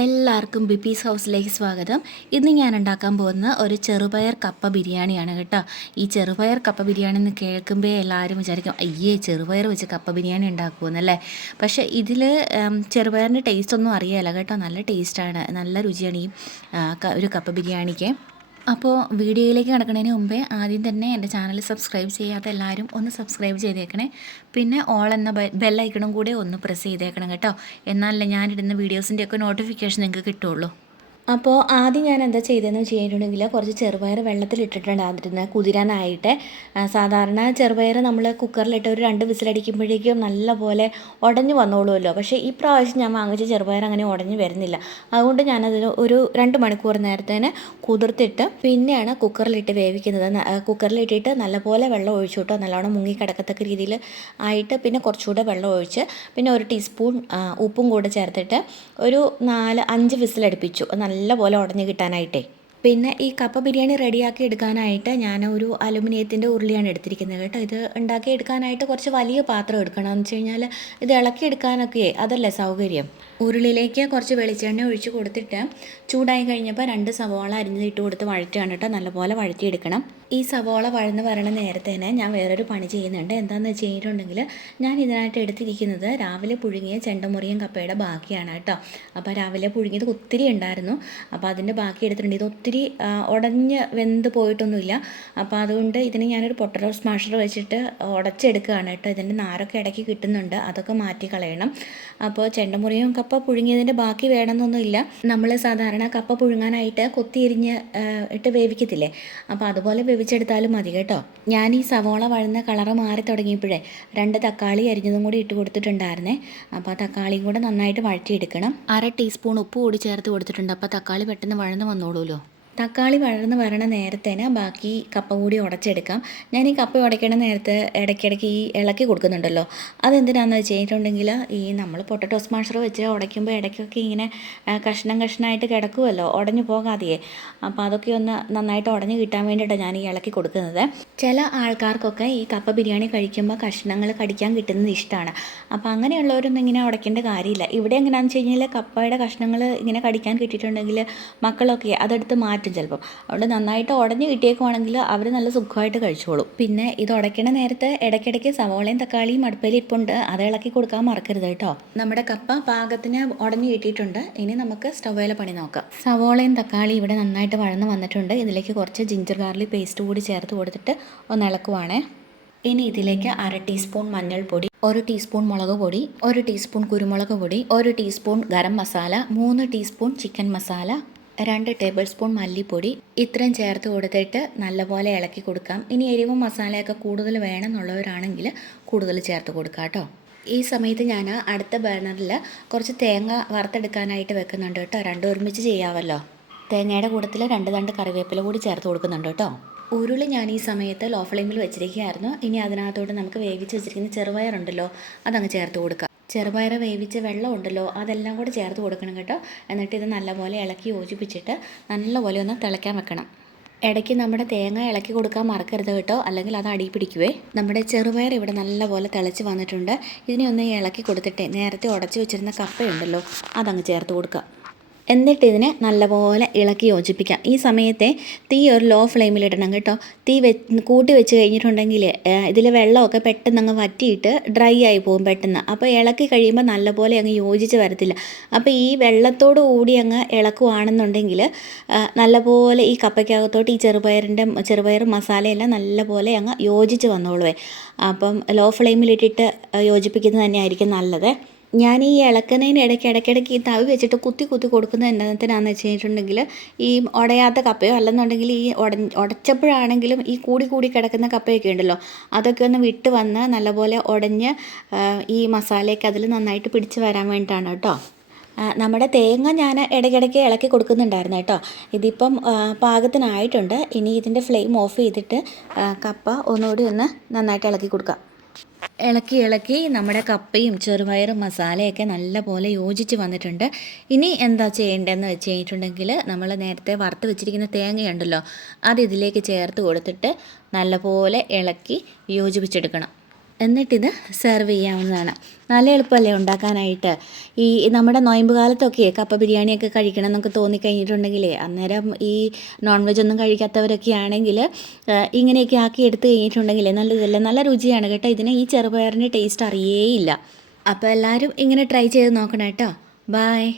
എല്ലാവർക്കും ബിപ്പീസ് ഹൗസിലേക്ക് സ്വാഗതം. ഇന്ന് ഞാൻ ഉണ്ടാക്കാൻ പോകുന്ന ഒരു ചെറുപയർ കപ്പ ബിരിയാണിയാണ് കേട്ടോ. ഈ ചെറുപയർ കപ്പ ബിരിയാണി എന്ന് കേൾക്കുമ്പോൾ എല്ലാവരും വിചാരിക്കും അയ്യേ ചെറുപയർ വെച്ച് കപ്പ ബിരിയാണി ഉണ്ടാക്കുമെന്നല്ലേ പക്ഷേ ഇതിൽ ചെറുപയറിന്റെ ടേസ്റ്റ് ഒന്നും അറിയാമല്ല കേട്ടോ. നല്ല ടേസ്റ്റാണ് നല്ല രുചിയാണ് ഈ ഒരു കപ്പ ബിരിയാണിക്ക്. അപ്പോൾ വീഡിയോയിലേക്ക് കിടക്കുന്നതിന് മുമ്പേ ആദ്യം തന്നെ എന്റെ ചാനൽ സബ്സ്ക്രൈബ് ചെയ്യാത്ത എല്ലാവരും ഒന്ന് സബ്സ്ക്രൈബ് ചെയ്തേക്കണേ. പിന്നെ ഓൾ എന്ന ബെല്ലൈക്കണും കൂടെ ഒന്ന് പ്രസ് ചെയ്തേക്കണം കേട്ടോ. എന്നാലല്ലേ ഞാനിടുന്ന വീഡിയോസിന്റെയൊക്കെ നോട്ടിഫിക്കേഷൻ നിങ്ങൾക്ക് കിട്ടുള്ളൂ അപ്പോൾ ആദ്യം ഞാൻ എന്താ ചെയ്തതെന്ന് വെച്ചിട്ടുണ്ടെങ്കിൽ കുറച്ച് ചെറുപയർ വെള്ളത്തിലിട്ടിട്ടുണ്ടായിരുന്നു കുതിരാനായിട്ട്. സാധാരണ ചെറുപയർ നമ്മൾ കുക്കറിലിട്ട് ഒരു രണ്ട് വിസിലടിക്കുമ്പോഴേക്കും നല്ല പോലെ ഉടഞ്ഞു വന്നോളുമല്ലോ പക്ഷേ ഈ പ്രാവശ്യം ഞാൻ വാങ്ങിച്ച ചെറുപയർ അങ്ങനെ ഉടഞ്ഞു വരുന്നില്ല. അതുകൊണ്ട് ഞാനത് ഒരു രണ്ട് മണിക്കൂർ നേരത്തേന് കുതിർത്തിട്ട് പിന്നെയാണ് കുക്കറിലിട്ട് വേവിക്കുന്നത്. കുക്കറിലിട്ടിട്ട് നല്ലപോലെ വെള്ളം ഒഴിച്ചു കേട്ടോ നല്ലോണം മുങ്ങി കിടക്കത്തക്ക രീതിയിൽ ആയിട്ട് പിന്നെ കുറച്ചുകൂടെ വെള്ളം ഒഴിച്ച് പിന്നെ ഒരു ടീസ്പൂൺ ഉപ്പും കൂടെ ചേർത്തിട്ട് ഒരു നാല് അഞ്ച് വിസിലടുപ്പിച്ചു. നല്ലപോലെ ഉടഞ്ഞു കിട്ടാനായിട്ടേ. പിന്നെ ഈ കപ്പ ബിരിയാണി റെഡിയാക്കി എടുക്കാനായിട്ട് ഞാൻ ഒരു അലുമിനിയത്തിന്റെ ഉരുളിയാണ് എടുത്തിരിക്കുന്നത് കേട്ടോ. ഇത് ഉണ്ടാക്കി എടുക്കാനായിട്ട് കുറച്ച് വലിയ പാത്രം എടുക്കണം. എന്ന് വെച്ച് കഴിഞ്ഞാൽ ഇത് ഇളക്കി എടുക്കാനൊക്കെ അതല്ലേ സൗകര്യം? ഉരുളിയിലേക്ക് കുറച്ച് വെളിച്ചെണ്ണ ഒഴിച്ച് കൊടുത്തിട്ട് ചൂടായി കഴിഞ്ഞപ്പോൾ രണ്ട് സവോള അരിഞ്ഞിട്ട് കൊടുത്ത് വഴറ്റുകയാണ് കേട്ടോ. നല്ലപോലെ വഴറ്റിയെടുക്കണം. ഈ സവോള വഴന്ന് വരണ നേരത്തേനെ ഞാൻ വേറൊരു പണി ചെയ്യുന്നുണ്ട്. എന്താണെന്ന് വെച്ച് കഴിഞ്ഞിട്ടുണ്ടെങ്കിൽ ഞാൻ ഇതിനായിട്ട് എടുത്തിരിക്കുന്നത് രാവിലെ പുഴുങ്ങിയ ചെണ്ടമുറിയും കപ്പയുടെ ബാക്കിയാണ് കേട്ടോ. അപ്പോൾ രാവിലെ പുഴുങ്ങിയത് ഒത്തിരി ഉണ്ടായിരുന്നു. അപ്പോൾ അതിന്റെ ബാക്കി എടുത്തിട്ടുണ്ട്. ഇത് ഒത്തിരി ഉടഞ്ഞ് വെന്ത് പോയിട്ടൊന്നുമില്ല. അപ്പോൾ അതുകൊണ്ട് ഇതിന് ഞാനൊരു പൊട്ടറോ സ്മാഷർ വെച്ചിട്ട് ഉടച്ചെടുക്കുകയാണ് കേട്ടോ. ഇതിന്റെ നാരൊക്കെ ഇടയ്ക്ക് കിട്ടുന്നുണ്ട്. അതൊക്കെ മാറ്റി കളയണം. അപ്പോൾ ചെണ്ടമുറിയും കപ്പ പുഴുങ്ങിയതിന്റെ ബാക്കി വേണമെന്നൊന്നുമില്ല. നമ്മൾ സാധാരണ കപ്പ പുഴുങ്ങാനായിട്ട് കൊത്തിയിരിഞ്ഞ് ഇട്ട് വേവിക്കത്തില്ലേ? അപ്പോൾ അതുപോലെ വേവിച്ചെടുത്താലും മതി കേട്ടോ. ഞാൻ ഈ സവോള വഴുന്ന കളറ് മാറി തുടങ്ങിയപ്പോഴേ രണ്ട് തക്കാളി അരിഞ്ഞതും കൂടി ഇട്ട് കൊടുത്തിട്ടുണ്ടായിരുന്നേ. അപ്പോൾ ആ തക്കാളിയും കൂടെ നന്നായിട്ട് വഴറ്റിയെടുക്കണം. അര ടീസ്പൂൺ ഉപ്പ് കൂടി ചേർത്ത് കൊടുത്തിട്ടുണ്ട്. അപ്പോൾ തക്കാളി പെട്ടെന്ന് വഴന്ന് വന്നോളൂല്ലോ തക്കാളി വളർന്ന് വരണ നേരത്തേന് ബാക്കി കപ്പ കൂടി ഉടച്ചെടുക്കാം. ഞാൻ ഈ കപ്പ ഉടയ്ക്കണ നേരത്ത് ഇടയ്ക്കിടയ്ക്ക് ഈ ഇളക്കി കൊടുക്കുന്നുണ്ടല്ലോ. അതെന്തിനാണെന്ന് വെച്ച് കഴിഞ്ഞിട്ടുണ്ടെങ്കിൽ ഈ നമ്മൾ പൊട്ടറ്റോസ് സ്മാഷർ വെച്ച് ഉടയ്ക്കുമ്പോൾ ഇടയ്ക്കൊക്കെ ഇങ്ങനെ കഷ്ണം കഷ്ണമായിട്ട് കിടക്കുമല്ലോ ഉടഞ്ഞു പോകാതെയേ. അപ്പോൾ അതൊക്കെ ഒന്ന് നന്നായിട്ട് ഉടഞ്ഞു കിട്ടാൻ വേണ്ടിയിട്ടാണ് ഞാൻ ഈ ഇളക്കി കൊടുക്കുന്നത്. ചില ആൾക്കാർക്കൊക്കെ ഈ കപ്പ ബിരിയാണി കഴിക്കുമ്പോൾ കഷ്ണങ്ങൾ കടിക്കാൻ കിട്ടുന്നത് ഇഷ്ടമാണ് അപ്പോൾ അങ്ങനെയുള്ളവരൊന്നും ഇങ്ങനെ ഉടയ്ക്കേണ്ട കാര്യമില്ല. ഇവിടെ എങ്ങനെയാണെന്ന് വെച്ച് കഴിഞ്ഞാൽ കപ്പയുടെ കഷ്ണങ്ങൾ ഇങ്ങനെ കടിക്കാൻ കിട്ടിയിട്ടുണ്ടെങ്കിൽ മക്കളൊക്കെ അതെടുത്ത് മാറ്റും ചിലപ്പം. അതുകൊണ്ട് നന്നായിട്ട് ഉടഞ്ഞ് കിട്ടിയേക്കുവാണെങ്കിൽ അവർ നല്ല സുഖമായിട്ട് കഴിച്ചോളും. പിന്നെ ഇത് ഉടയ്ക്കണ നേരത്ത് ഇടയ്ക്കിടയ്ക്ക് സവോളയും തക്കാളിയും അടുപ്പയിൽ ഇരിപ്പുണ്ട്. അത് ഇളക്കി കൊടുക്കാൻ മറക്കരുത് കേട്ടോ. നമ്മുടെ കപ്പ പാകത്തിന് ഉടഞ്ഞു കിട്ടിയിട്ടുണ്ട്. ഇനി നമുക്ക് സ്റ്റൗവേലെ പണി നോക്കാം. സവോളയും തക്കാളി ഇവിടെ നന്നായിട്ട് വഴന്ന് വന്നിട്ടുണ്ട്. ഇതിലേക്ക് കുറച്ച് ജിഞ്ചർ ഗാർലിക് പേസ്റ്റ് കൂടി ചേർത്ത് കൊടുത്തിട്ട് ഒന്ന് ഇളക്കുവാണേ. ഇനി ഇതിലേക്ക് അര ടീസ്പൂൺ മഞ്ഞൾപ്പൊടി ഒരു ടീസ്പൂൺ മുളക് പൊടി ഒരു ടീസ്പൂൺ കുരുമുളക് പൊടി ഒരു ടീസ്പൂൺ ഗരം മസാല മൂന്ന് ടീസ്പൂൺ ചിക്കൻ മസാല രണ്ട് ടേബിൾ സ്പൂൺ മല്ലിപ്പൊടി ഇത്രയും ചേർത്ത് കൊടുത്തിട്ട് നല്ലപോലെ ഇളക്കി കൊടുക്കാം. ഇനി എരിവും മസാലയൊക്കെ കൂടുതൽ വേണമെന്നുള്ളവരാണെങ്കിൽ കൂടുതൽ ചേർത്ത് കൊടുക്കാം കേട്ടോ. ഈ സമയത്ത് ഞാൻ അടുത്ത ബർണറിൽ കുറച്ച് തേങ്ങ വറുത്തെടുക്കാനായിട്ട് വെക്കുന്നുണ്ട് കേട്ടോ. രണ്ടും ഒരുമിച്ച് ചെയ്യാമല്ലോ. തേങ്ങയുടെ കൂട്ടത്തിൽ രണ്ട് രണ്ട് കറിവേപ്പില കൂടി ചേർത്ത് കൊടുക്കുന്നുണ്ട് കേട്ടോ. ഉരുളി ഞാൻ ഈ സമയത്ത് ലോ ഫ്ലെയിമിൽ വെച്ചിരിക്കുകയായിരുന്നു. ഇനി അതിനകത്തോട്ട് നമുക്ക് വേവിച്ച് വെച്ചിരിക്കുന്ന ചെറുപയറുണ്ടല്ലോ അതങ്ങ് ചേർത്ത് കൊടുക്കാം. ചെറുപയർ വേവിച്ച വെള്ളം ഉണ്ടല്ലോ അതെല്ലാം കൂടെ ചേർത്ത് കൊടുക്കണം കേട്ടോ. എന്നിട്ട് ഇത് നല്ലപോലെ ഇളക്കി യോജിപ്പിച്ചിട്ട് നല്ലപോലെ ഒന്ന് തിളയ്ക്കാൻ വെക്കണം. ഇടയ്ക്ക് നമ്മുടെ തേങ്ങ ഇളക്കി കൊടുക്കാൻ മറക്കരുത് കേട്ടോ അല്ലെങ്കിൽ അത് അടി പിടിക്കുവേ. നമ്മുടെ ചെറുപയർ ഇവിടെ നല്ലപോലെ തിളച്ച് വന്നിട്ടുണ്ട്. ഇതിനെ ഒന്ന് ഇളക്കി കൊടുത്തിട്ടേ നേരത്തെ ഉടച്ച് വെച്ചിരുന്ന കപ്പയുണ്ടല്ലോ അതങ്ങ് ചേർത്ത് കൊടുക്കുക. എന്നിട്ട് ഇതിനെ നല്ലപോലെ ഇളക്കി യോജിപ്പിക്കാം. ഈ സമയത്തെ തീ ഒരു ലോ ഫ്ലെയിമിൽ ഇടണം കേട്ടോ. തീ വെ കൂട്ടി വെച്ച് കഴിഞ്ഞിട്ടുണ്ടെങ്കിൽ ഇതിൽ വെള്ളമൊക്കെ പെട്ടെന്ന് അങ്ങ് വറ്റിയിട്ട് ഡ്രൈ ആയി പോകും പെട്ടെന്ന്. അപ്പോൾ ഇളക്കി കഴിയുമ്പോൾ നല്ലപോലെ അങ്ങ് യോജിച്ച് വരത്തില്ല. അപ്പോൾ ഈ വെള്ളത്തോട് കൂടി അങ്ങ് ഇളക്കുവാണെന്നുണ്ടെങ്കിൽ നല്ലപോലെ ഈ കപ്പയ്ക്കകത്തോട്ട് ഈ ചെറുപയറിന്റെ ചെറുപയർ മസാലയെല്ലാം നല്ലപോലെ അങ്ങ് യോജിച്ച് വന്നോളുവേ. അപ്പം ലോ ഫ്ലെയിമിലിട്ടിട്ട് യോജിപ്പിക്കുന്നത് തന്നെയായിരിക്കും നല്ലത്. ഞാൻ ഈ ഇളക്കുന്നതിന് ഇടയ്ക്ക് ഇടയ്ക്കിടയ്ക്ക് ഈ തവി വെച്ചിട്ട് കുത്തി കുത്തി കൊടുക്കുന്നത് എന്നതിനാന്ന് വെച്ച് കഴിഞ്ഞിട്ടുണ്ടെങ്കിൽ ഈ ഉടയാത്ത കപ്പയോ അല്ലെന്നുണ്ടെങ്കിൽ ഈ ഉട ഉടച്ചപ്പോഴാണെങ്കിലും ഈ കൂടി കൂടി കിടക്കുന്ന കപ്പയൊക്കെ ഉണ്ടല്ലോ അതൊക്കെ ഒന്ന് വിട്ട് വന്ന് നല്ലപോലെ ഉടഞ്ഞ് ഈ മസാലയൊക്കെ അതിൽ നന്നായിട്ട് പിടിച്ച് വരാൻ വേണ്ടിയിട്ടാണ് കേട്ടോ. നമ്മുടെ തേങ്ങ ഞാൻ ഇടയ്ക്കിടയ്ക്ക് ഇളക്കി കൊടുക്കുന്നുണ്ടായിരുന്നു കേട്ടോ. ഇതിപ്പം പാകത്തിനായിട്ടുണ്ട്. ഇനി ഇതിന്റെ ഫ്ലെയിം ഓഫ് ചെയ്തിട്ട് കപ്പ ഒന്നുകൂടി ഒന്ന് നന്നായിട്ട് ഇളക്കി കൊടുക്കാം. ഇളക്കി ഇളക്കി നമ്മുടെ കപ്പയും ചെറുപയറും മസാലയൊക്കെ നല്ലപോലെ യോജിച്ച് വന്നിട്ടുണ്ട്. ഇനി എന്താ ചെയ്യേണ്ടതെന്ന് വെച്ച് കഴിഞ്ഞിട്ടുണ്ടെങ്കിൽ നമ്മൾ നേരത്തെ വറുത്ത് വെച്ചിരിക്കുന്ന തേങ്ങയുണ്ടല്ലോ അത് ഇതിലേക്ക് ചേർത്ത് കൊടുത്തിട്ട് നല്ലപോലെ ഇളക്കി യോജിപ്പിച്ചെടുക്കണം. എന്നിട്ടിത് സെർവ് ചെയ്യാവുന്നതാണ്. നല്ല എളുപ്പമല്ലേ ഉണ്ടാക്കാനായിട്ട്? ഈ നമ്മുടെ നോയമ്പ് കാലത്തൊക്കെ കപ്പ ബിരിയാണിയൊക്കെ കഴിക്കണം എന്നൊക്കെ തോന്നിക്കഴിഞ്ഞിട്ടുണ്ടെങ്കിലേ അന്നേരം ഈ നോൺ വെജ് ഒന്നും കഴിക്കാത്തവരൊക്കെ ആണെങ്കിൽ ഇങ്ങനെയൊക്കെ ആക്കി എടുത്ത് കഴിഞ്ഞിട്ടുണ്ടെങ്കിലേ നല്ലതല്ല നല്ല രുചിയാണ് കേട്ടോ ഇതിന്. ഈ ചെറുപയറിന്റെ ടേസ്റ്റ് അറിയേയില്ല. അപ്പോൾ എല്ലാവരും ഇങ്ങനെ ട്രൈ ചെയ്ത് നോക്കണം കേട്ടോ. ബായ്